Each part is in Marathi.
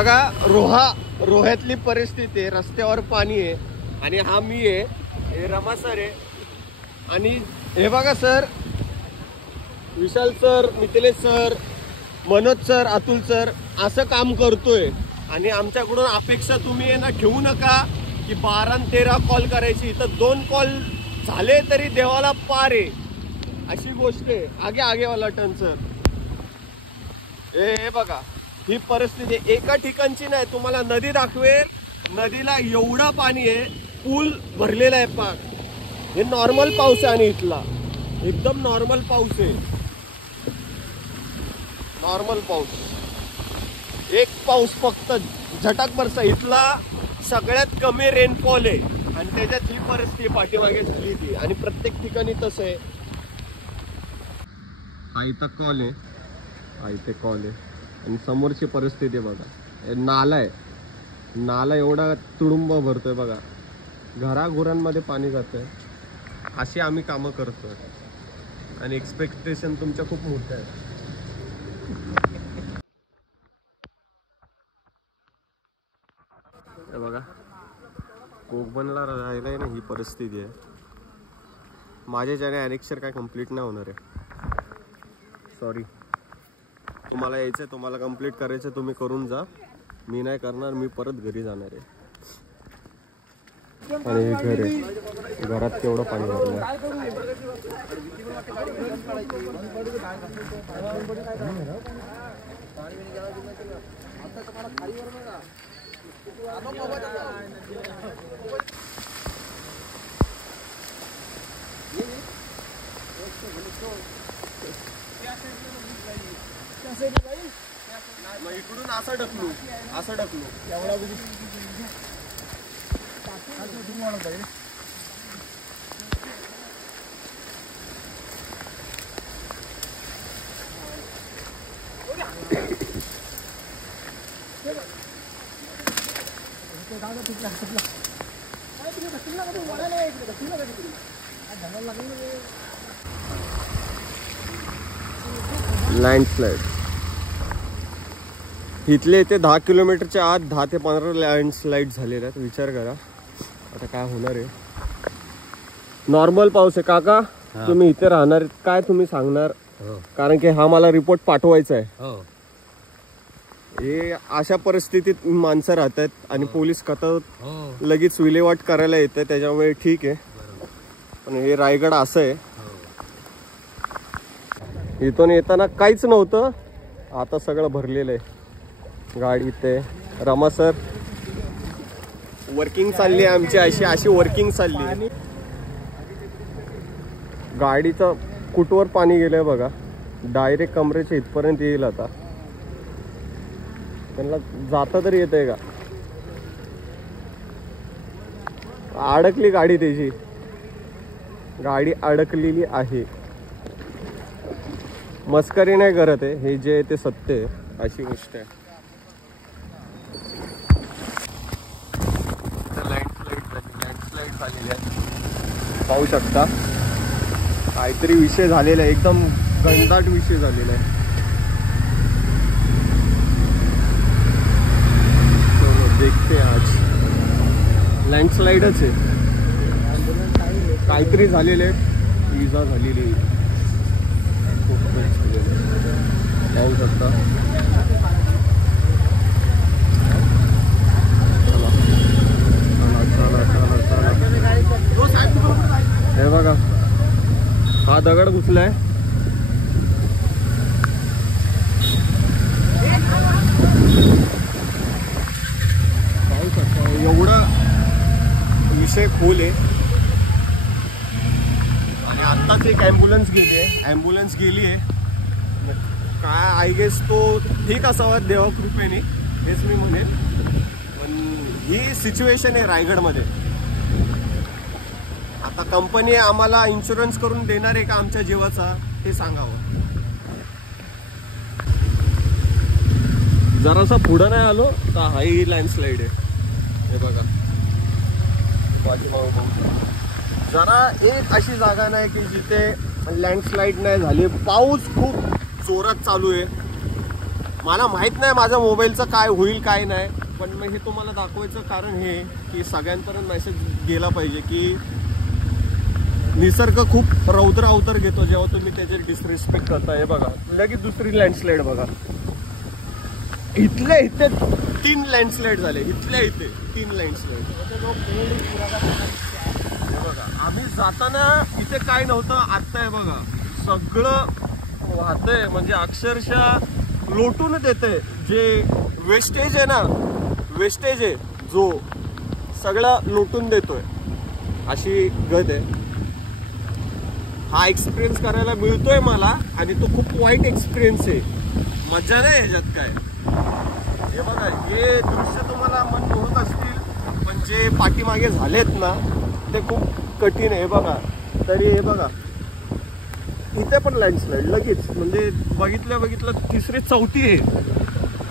बघा रोह्यातली परिस्थिती आहे. रस्त्यावर पाणी आहे आणि हा मी आहे, हे रमा सर आहे आणि हे बघा sir, Vishal sir, Mithilesh sir, Manoj sir, Atul sir असं काम करतोय. आणि आमच्याकडून अपेक्षा तुम्ही ना ठेवू नका की 12 आणि 13 कॉल करायची. इथं 2 कॉल झाले तरी देवाला पार आहे अशी गोष्ट आहे. आगे वाला टर्न सर, हे बघा ही परिस्थिती एका ठिकाणची नाही. तुम्हाला नदी दाखवेल, नदीला एवढा पाणी आहे, पूल भरलेला आहे पाक. हे नॉर्मल पाऊस आहे आणि इथला एकदम नॉर्मल पाऊस आहे. नॉर्मल पाऊस, एक पाऊस फक्त झटक बरसा. इथला सगळ्यात कमी रेनफॉल आहे आणि त्याच्यात ही परिस्थिती पाठीमागे झाली ती. आणि प्रत्येक ठिकाणी तसं आहे. हा इथं कॉल आहे, हा इथे कॉल आहे आणि समोरची परिस्थिती बघा. नाला आहे, नाला एवढा तुडुंब भरतोय बघा. घराघरांमध्ये पाणी जातंय. अशी आम्ही कामं करतोय आणि एक्सपेक्टेशन तुमच्या खूप मोठ्या आहेत. बघा कोकणला राहिलाय ना, ही परिस्थिती आहे. माझ्याच्याने अनेक्षर काय कंप्लीट नाही होणार आहे. सॉरी, तुम्हाला यायचं, तुम्हाला कंप्लीट करायचं, तुम्ही करून जा. मी नाही करणार, मी परत घरी जाणार आहे. आणि हे घर आहे, घरात केवढं पाणी भरलं. मग इकडून असं ढकलू, असं ढकलू. लँडस्लाइड इथले ते 10 किलोमीटरच्या आत 10 ते 15 लँडस्लाइड झालेले आहेत. विचार करा आता काय होणार आहे. नॉर्मल पाऊस आहे. काका तुम्ही इथे राहणार काय तुम्ही सांगणार? कारण की हा मला रिपोर्ट पाठवायचा आहे. हे अशा परिस्थितीत माणसं राहतात आणि पोलीस कथं लगेच विल्हेवाट करायला येतं, त्याच्यामुळे ठीक आहे. पण हे रायगड असं आहे, इथून येताना काहीच नव्हतं, आता सगळं भरलेलं आहे. गाडी ते रमा सर वर्किंग चालली आहे आमची, अशी वर्किंग चालली. गाडीचं कुठवर पाणी गेलंय बघा, डायरेक्ट कमरेच्या इथपर्यंत येईल. आता त्यांना जाता तरी येतंय का? अडकली गाडी, त्याची गाडी अडकलेली आहे. मस्करी नाही करत आहे, हे जे ते सत्य आहे, अशी गोष्ट आहे. लँडस्लाइड झालेली आहे, पाहू शकता. काहीतरी विषय झालेला आहे, एकदम घनदाट विषय झालेला आहे. देखते आज लँडस्लाइडच आहे, काहीतरी झालेलं आहे. विजा झालेली पाहू शकता. हे बघा हा दगड घुसलाय. पाहू शकता एवढा विषय खोल आहे. आणि आत्ताच एक ॲम्ब्युलन्स गेली आहे. काय आय गेस तो ठीक असावा देवा कृपेने, हेच मी म्हणेन. पण ही सिच्युएशन आहे रायगडमध्ये. आता कंपनी आम्हाला इन्शुरन्स करून देणार आहे का आमच्या जीवाचा, हे सांगावं. जरासा पुढं नाही आलो तर हाही लँडस्लाइड आहे. हे बघा जरा एक अशी जागा नाही की जिथे लँडस्लाइड नाही झाली. पाऊस खूप जोरात चालू आहे मला माहित नाही माझ्या मोबाईलचं काय होईल काय नाही, पण मग हे तुम्हाला दाखवायचं कारण हे की सगळ्यांपर्यंत मेसेज गेला पाहिजे की निसर्ग खूप रौद्र अवतार घेतो जेव्हा तुम्ही त्याचे डिसरिस्पेक्ट करता. हे बघा लगेच दुसरी लँडस्लाईड बघा. इथल्या इथे 3 लँडस्लाईड झाले, इथल्या इथे 3 लँडस्लाईड. हे बघा आम्ही जाताना इथे काय नव्हतं, आता आहे बघा सगळं वाहतंय, म्हणजे अक्षरशः लोटूनच येते. जे वेस्टेज आहे ना, वेस्टेज आहे जो सगळा लोटून देतोय, अशी गत आहे. हा एक्सपिरियन्स करायला मिळतोय मला आणि तो खूप वाईट एक्सपिरियन्स आहे, मजा नाही ह्याच्यात काय. हे बघा हे दृश्य तुम्हाला मनमोहक असतील, पण जे पाठीमागे झालेत ना ते खूप कठीण आहे. बघा तरी हे बघा इथे पण लँडस्लाईड लगेच, म्हणजे बघितलं तिसरी चौथी आहे.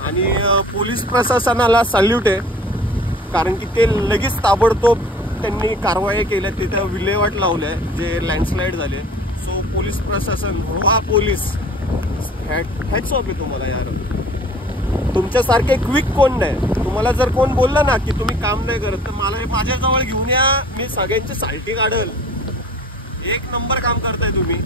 आणि पोलीस प्रशासनाला सॅल्यूट आहे, कारण की ते लगेच ताबडतोब त्यांनी कारवाई केल्या, तिथे विल्हेवाट लावल्या जे लँडस्लाईड झाले. सो पोलीस प्रशासन, गोवा पोलीस हॅट्स ऑफ आहे तुम्हाला यार. तुमच्यासारखे क्विक कोण नाही. तुम्हाला जर कोण बोललं ना की तुम्ही काम नाही करत तर मला माझ्याजवळ घेऊन या, मी सगळ्यांची साल्टी काढल. एक नंबर काम करताय तुम्ही.